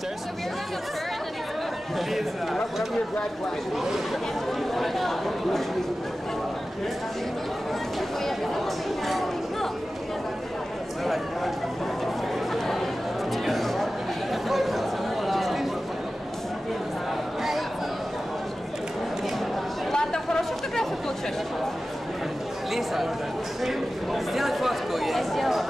upstairs? So we are going to stir and then explode. Whatever your grad class. Ладно, хорошую фотографию получилось? Лиса, сделай фотку. Я сделала.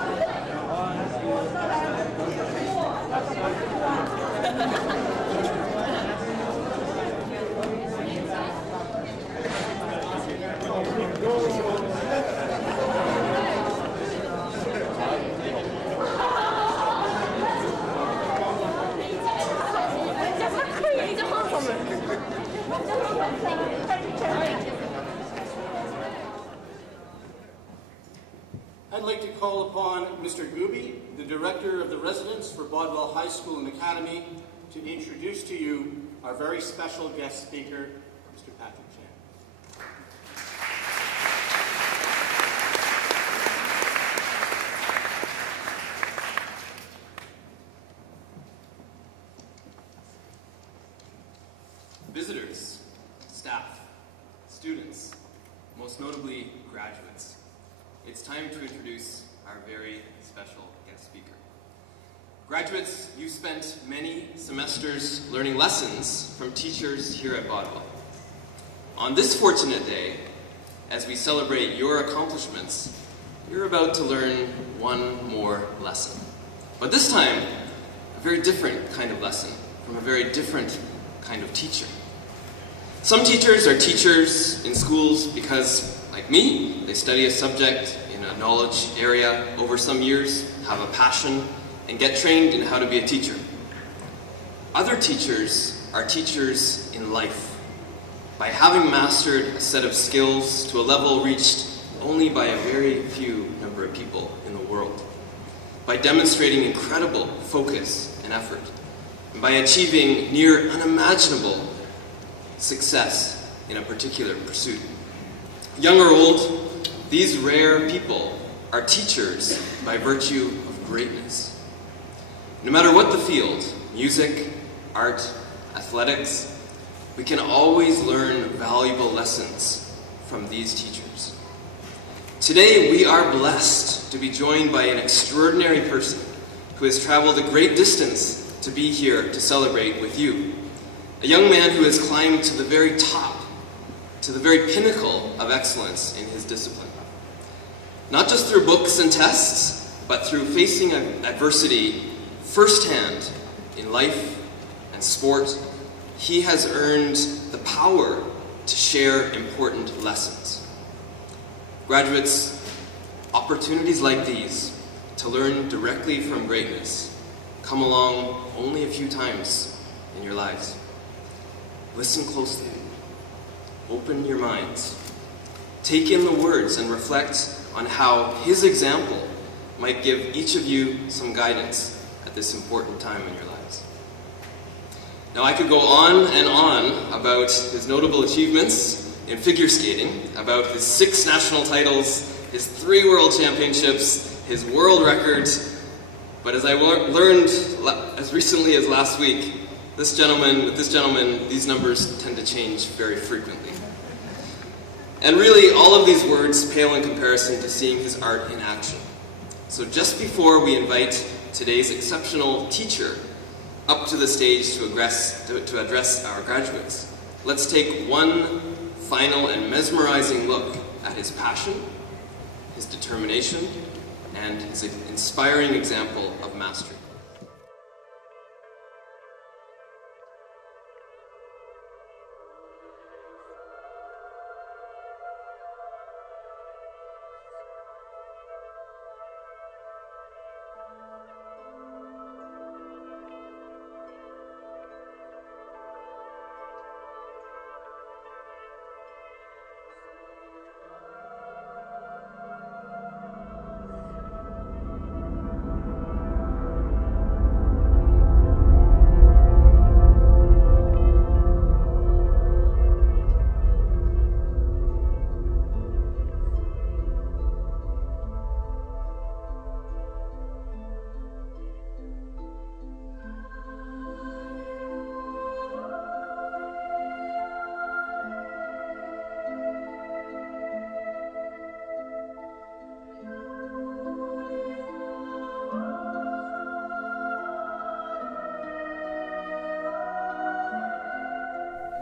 I'd like to call upon Mr. Gooby, the Director of the Residence for Bodwell High School and Academy, to introduce to you our very special guest speaker, Mr. Patrick Chan. Visitors, staff, students, most notably graduates, it's time to introduce our very special guest speaker. Graduates, you've spent many semesters learning lessons from teachers here at Bodwell. On this fortunate day, as we celebrate your accomplishments, you're about to learn one more lesson. But this time, a very different kind of lesson from a very different kind of teacher. Some teachers are teachers in schools because, like me, they study a subject in a knowledge area over some years, have a passion, and get trained in how to be a teacher. Other teachers are teachers in life, by having mastered a set of skills to a level reached only by a very few number of people in the world, by demonstrating incredible focus and effort, and by achieving near unimaginable success in a particular pursuit. Young or old, these rare people are teachers by virtue of greatness. No matter what the field, music, art, athletics, we can always learn valuable lessons from these teachers. Today, we are blessed to be joined by an extraordinary person who has traveled a great distance to be here to celebrate with you. A young man who has climbed to the very top, to the very pinnacle of excellence in his discipline. Not just through books and tests, but through facing adversity firsthand in life and sport, he has earned the power to share important lessons. Graduates, opportunities like these to learn directly from greatness come along only a few times in your lives. Listen closely. Open your minds. Take in the words and reflect on how his example might give each of you some guidance at this important time in your lives. Now, I could go on and on about his notable achievements in figure skating, about his 6 national titles, his 3 world championships, his world records, but as I learned as recently as last week, with this gentleman, these numbers tend to change very frequently. And really, all of these words pale in comparison to seeing his art in action. So just before we invite today's exceptional teacher up to the stage to address our graduates, let's take one final and mesmerizing look at his passion, his determination, and his inspiring example of mastery.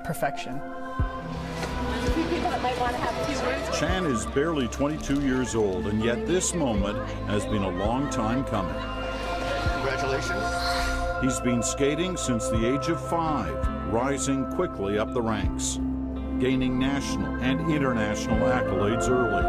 perfection. People that might want to have a few words. Chan is barely 22 years old, and yet this moment has been a long time coming. Congratulations. He's been skating since the age of 5, rising quickly up the ranks, gaining national and international accolades early,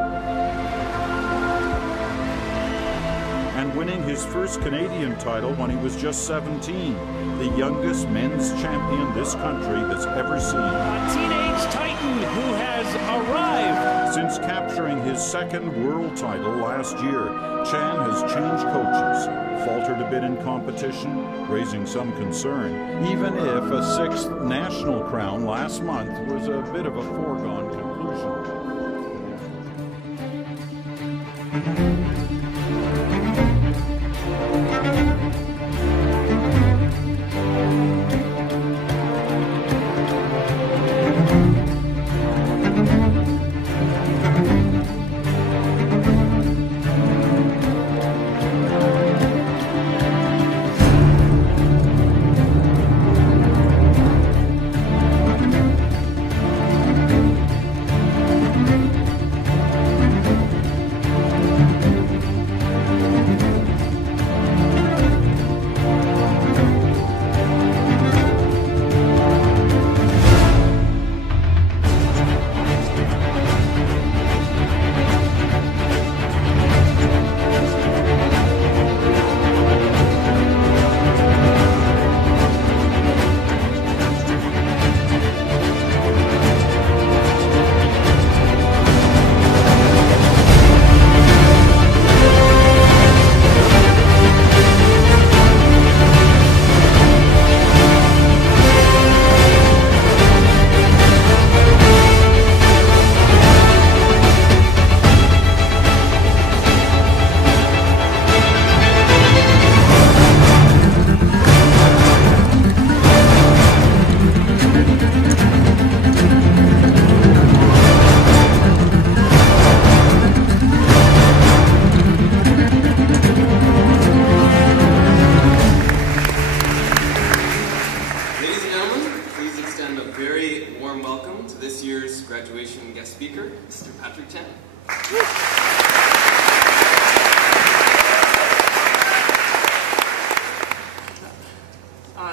and winning his first Canadian title when he was just 17, the youngest men's champion this country has ever seen. A teenage titan who has arrived. Since capturing his second world title last year, Chan has changed coaches, faltered a bit in competition, raising some concern, even if a 6th national crown last month was a bit of a foregone conclusion. graduation guest speaker, Mr. Patrick Chan.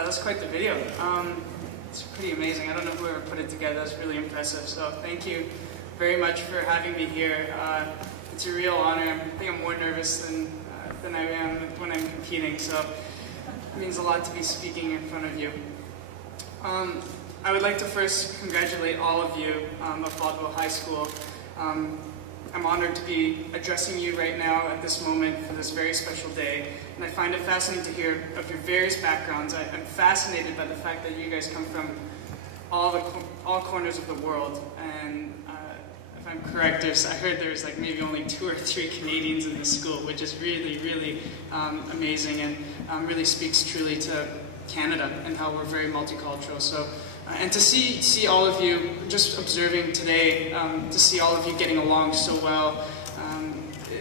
That's quite the video. It's pretty amazing. I don't know whoever put it together. That's really impressive. So thank you very much for having me here. It's a real honor. I think I'm more nervous than I am when I'm competing. So it means a lot to be speaking in front of you. I would like to first congratulate all of you of Bodwell High School. I'm honored to be addressing you right now at this moment for this very special day. And I find it fascinating to hear of your various backgrounds. I'm fascinated by the fact that you guys come from all corners of the world. And if I'm correct, I heard there's like maybe only 2 or 3 Canadians in this school, which is really, really amazing and really speaks truly to Canada and how we're very multicultural. So, and to see all of you, just observing today, to see all of you getting along so well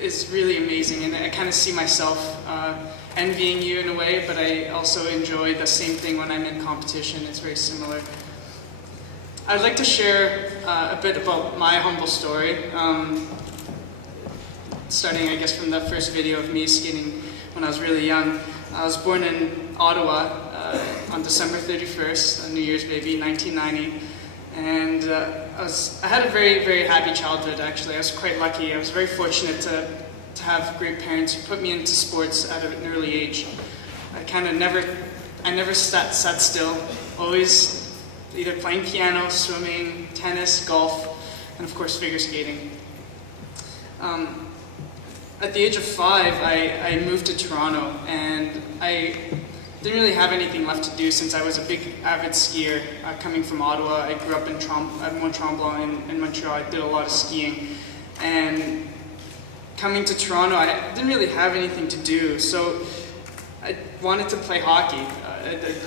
is really amazing. And I kind of see myself envying you in a way, but I also enjoy the same thing when I'm in competition. It's very similar. I'd like to share a bit about my humble story, starting, I guess, from the first video of me skating when I was really young. I was born in Ottawa on December 31st, New Year's baby, 1990, and I had a very, very happy childhood, actually. I was quite lucky. I was very fortunate to have great parents who put me into sports at an early age. I never sat still, always either playing piano, swimming, tennis, golf, and of course figure skating. At the age of 5, I moved to Toronto, and I didn't really have anything left to do since I was a big avid skier. Coming from Ottawa, I grew up in Mont-Tremblant in Montreal. I did a lot of skiing, and coming to Toronto, I didn't really have anything to do, so I wanted to play hockey.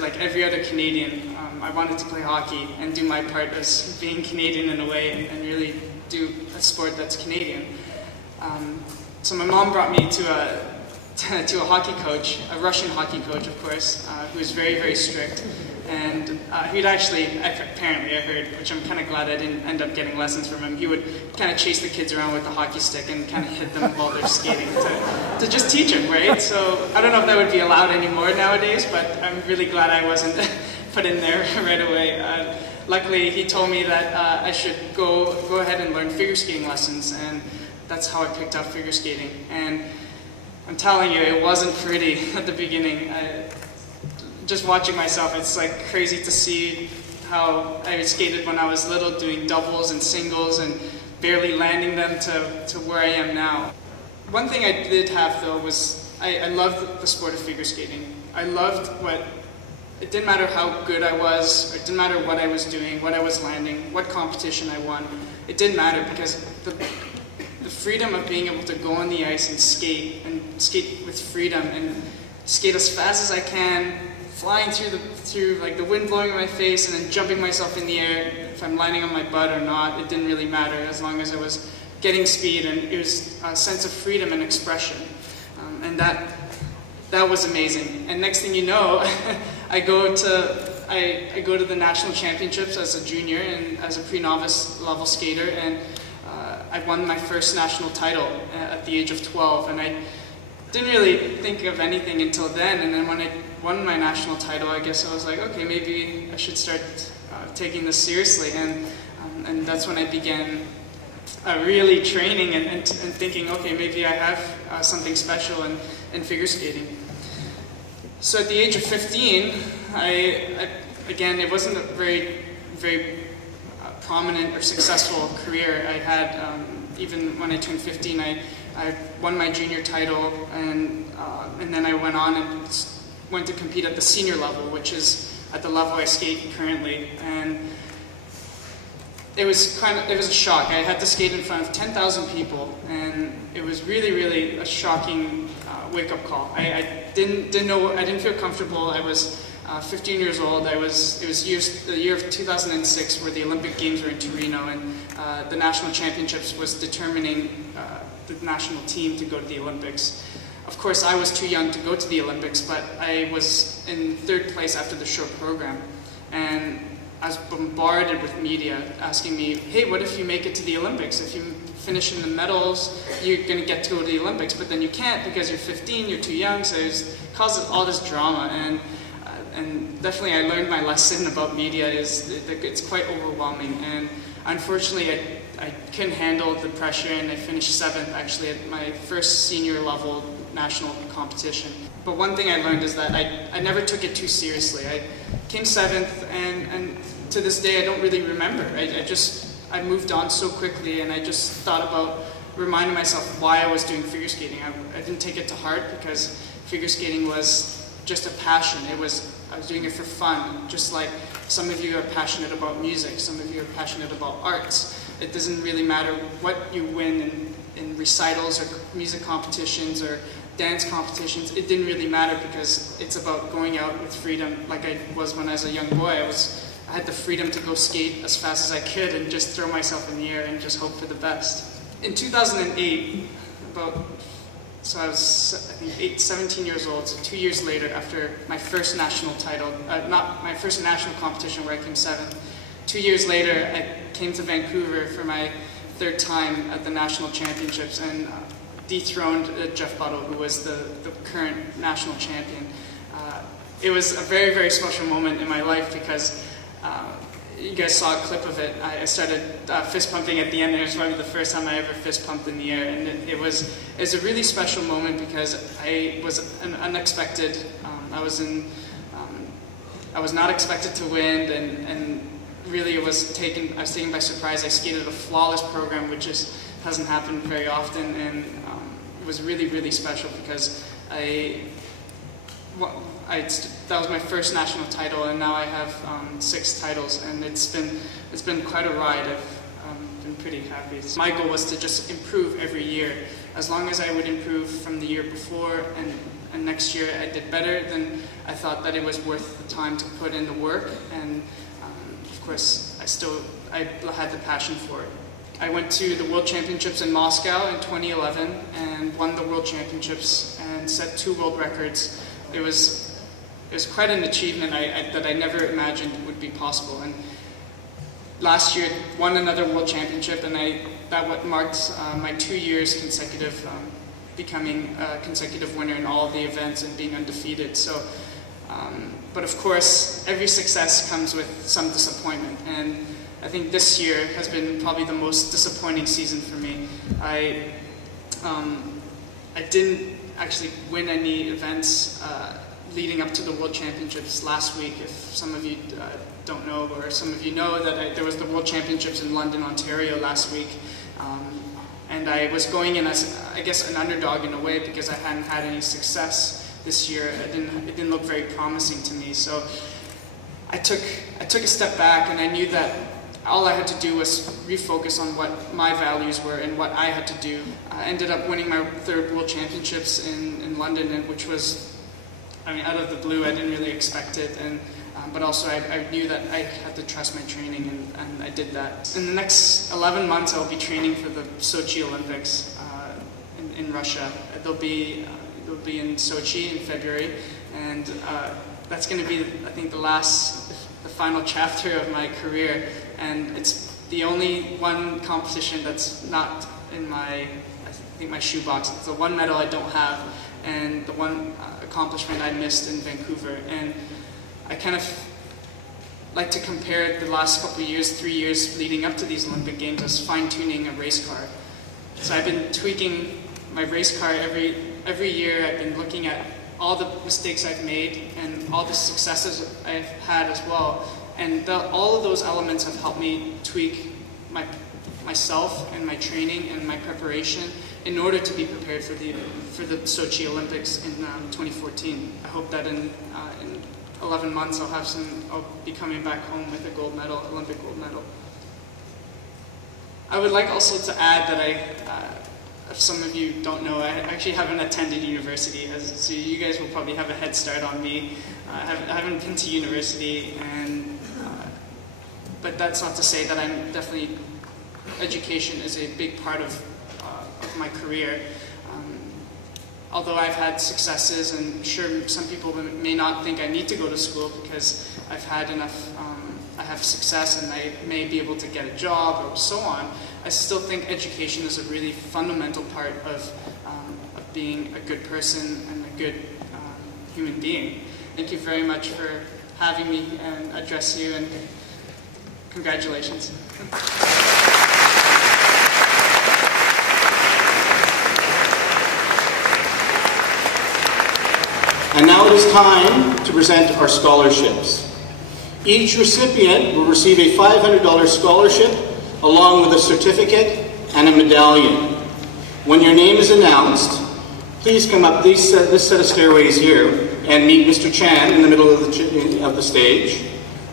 Like every other Canadian, I wanted to play hockey and do my part as being Canadian in a way, and really do a sport that's Canadian. So my mom brought me to a hockey coach, a Russian hockey coach, of course, who was very, very strict. And he'd actually, apparently I heard, which I'm kind of glad I didn't end up getting lessons from him, he would kind of chase the kids around with the hockey stick and kind of hit them while they're skating to just teach them, right? So I don't know if that would be allowed anymore nowadays, but I'm really glad I wasn't put in there right away. Luckily, he told me that I should go ahead and learn figure skating lessons, and that's how I picked up figure skating. And I'm telling you, it wasn't pretty at the beginning. Just watching myself, it's like crazy to see how I skated when I was little, doing doubles and singles and barely landing them to where I am now. One thing I did have though was I loved the sport of figure skating. I loved it didn't matter how good I was, or it didn't matter what I was doing, what I was landing, what competition I won. It didn't matter because the freedom of being able to go on the ice and skate with freedom and skate as fast as I can, flying through like the wind blowing in my face and then jumping myself in the air. If I'm landing on my butt or not, it didn't really matter as long as I was getting speed, and it was a sense of freedom and expression. And that was amazing. And next thing you know, I go to the national championships as a junior and as a pre-novice level skater, and I won my first national title at the age of 12, and I didn't really think of anything until then. And then when I won my national title, I guess I was like, okay, maybe I should start taking this seriously, and that's when I began really training and thinking, okay, maybe I have something special in figure skating. So at the age of 15, again, it wasn't a very prominent or successful career I had. Even when I turned 15, I won my junior title, and then I went on and went to compete at the senior level, which is at the level I skate currently. And it was a shock. I had to skate in front of 10,000 people, and it was really a shocking wake-up call. I didn't feel comfortable. I was 15 years old. It was the year of 2006, where the Olympic Games were in Torino, and the national championships was determining the national team to go to the Olympics. Of course, I was too young to go to the Olympics, but I was in third place after the short program, and I was bombarded with media asking me, hey, what if you make it to the Olympics? If you finish in the medals, you're going to get to go to the Olympics, but then you can't because you're 15, you're too young, so it causes all this drama. And definitely I learned my lesson about media is it's quite overwhelming, and unfortunately I couldn't handle the pressure, and I finished 7th actually at my first senior level national competition. But one thing I learned is that I never took it too seriously. I came 7th, and to this day I don't really remember. I moved on so quickly, and I just thought about reminding myself why I was doing figure skating. I didn't take it to heart because figure skating was just a passion. I was doing it for fun, just like some of you are passionate about music, some of you are passionate about arts. It doesn't really matter what you win in recitals or music competitions or dance competitions. It didn't really matter because it's about going out with freedom, like I was when I was a young boy. I had the freedom to go skate as fast as I could and just throw myself in the air and just hope for the best. In 2008, so I was, I think, 17 years old, so 2 years later, after my first national title, not my first national competition where I came 7th, 2 years later, I came to Vancouver for my 3rd time at the national championships and dethroned Jeff Bodwell, who was the current national champion. It was a very special moment in my life because you guys saw a clip of it. I started fist pumping at the end, and it was probably the first time I ever fist pumped in the air. And it was a really special moment because I was unexpected. I was not expected to win, and really I was taken by surprise. I skated a flawless program, which hasn't happened very often, and it was really special because that was my first national title, and now I have 6 titles, and it's been quite a ride. I've been pretty happy. My goal was to just improve every year. As long as I would improve from the year before, and next year I did better, then I thought that it was worth the time to put in the work, and of course I had the passion for it. I went to the World Championships in Moscow in 2011 and won the World Championships and set 2 world records. It was was quite an achievement that I never imagined would be possible. And last year, won another World Championship, and that marked my 2 years consecutive, becoming a consecutive winner in all of the events and being undefeated. So, but of course, every success comes with some disappointment, and I think this year has been probably the most disappointing season for me. I didn't actually win any events leading up to the World Championships last week. If some of you don't know, or some of you know, that there was the World Championships in London, Ontario last week. And I was going in as, I guess, an underdog in a way, because I hadn't had any success this year. It didn't look very promising to me. So I took a step back, and I knew that all I had to do was refocus on what my values were and what I had to do. I ended up winning my 3rd World Championships in London, which was, I mean, out of the blue. I didn't really expect it, and but also I knew that I had to trust my training, and I did that. In the next 11 months, I'll be training for the Sochi Olympics in Russia. They'll be in Sochi in February, and that's going to be, I think, the final chapter of my career. And it's the only one competition that's not in my shoebox. It's the one medal I don't have, and the one accomplishment I missed in Vancouver. And I kind of like to compare the last couple of years, 3 years leading up to these Olympic Games, as fine-tuning a race car. So I've been tweaking my race car every year. I've been looking at all the mistakes I've made and all the successes I've had as well. And all of those elements have helped me tweak myself and my training and my preparation in order to be prepared for the Sochi Olympics in 2014. I hope that in 11 months I'll be coming back home with a gold medal, Olympic gold medal. I would like also to add that if some of you don't know, I actually haven't attended university, so you guys will probably have a head start on me. I haven't been to university, but that's not to say that I'm definitely, education is a big part of my career. Although I've had successes, and sure, some people may not think I need to go to school because I've had enough, I have success and I may be able to get a job or so on, I still think education is a really fundamental part of being a good person and a good human being. Thank you very much for having me and address you, and congratulations. And now it is time to present our scholarships. Each recipient will receive a $500 scholarship along with a certificate and a medallion. When your name is announced, please come up this set of stairways here and meet Mr. Chan in the middle of the stage.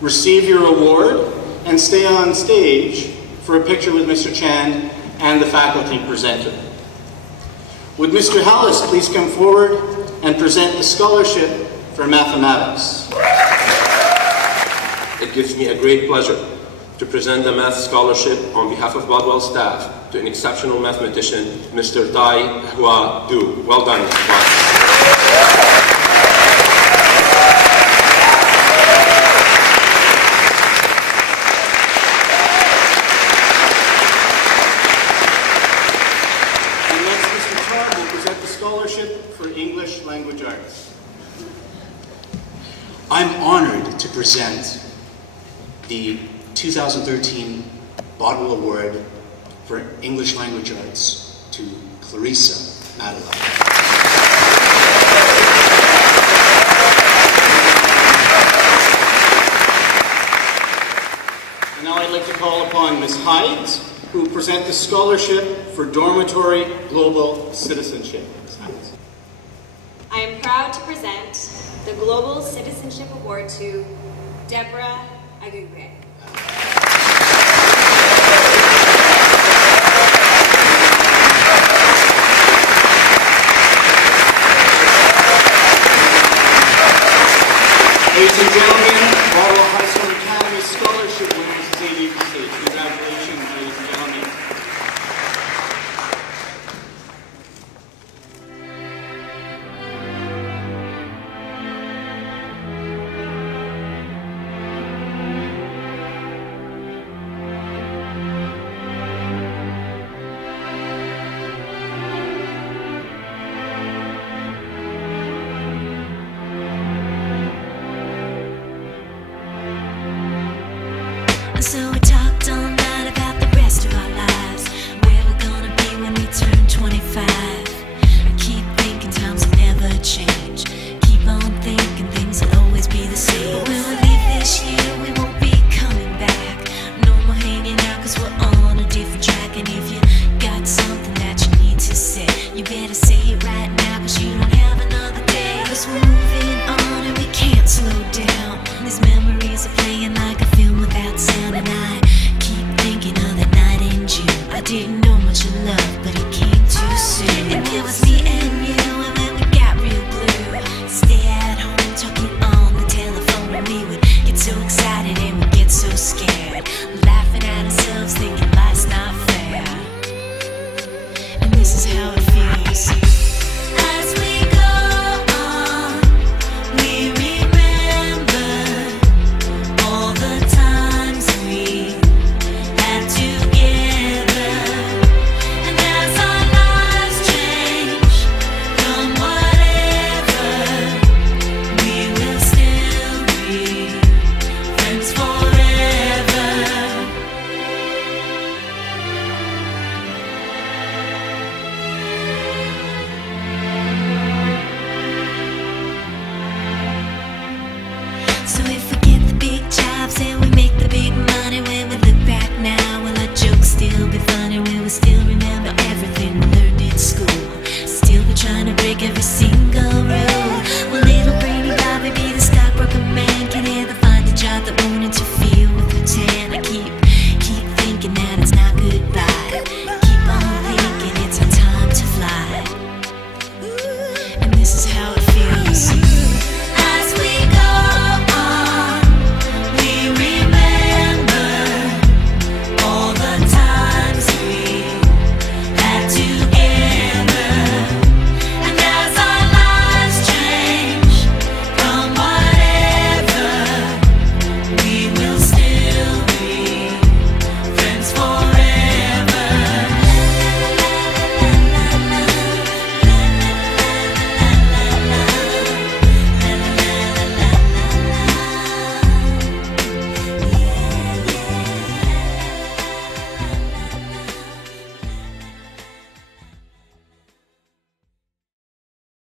Receive your award and stay on stage for a picture with Mr. Chan and the faculty presenter. Would Mr. Hallis please come forward and present the scholarship for mathematics? It gives me a great pleasure to present the math scholarship on behalf of Bodwell staff to an exceptional mathematician, Mr. Tai Hua Du. Well done, Mr. And next, Mr. Tar will present the scholarship for English Language Arts. I'm honored to present the 2013 Bodwell Award for English Language Arts to Clarissa Madeline. And now I'd like to call upon Ms. Hyde, who will present the scholarship for Dormitory Global Citizenship. Ms. Hyde. I am proud to present the Global Citizenship Award to Deborah Agugre. Ladies and gentlemen, Bodwell High School Academy Scholarship winner, Mrs. A.D. Stage.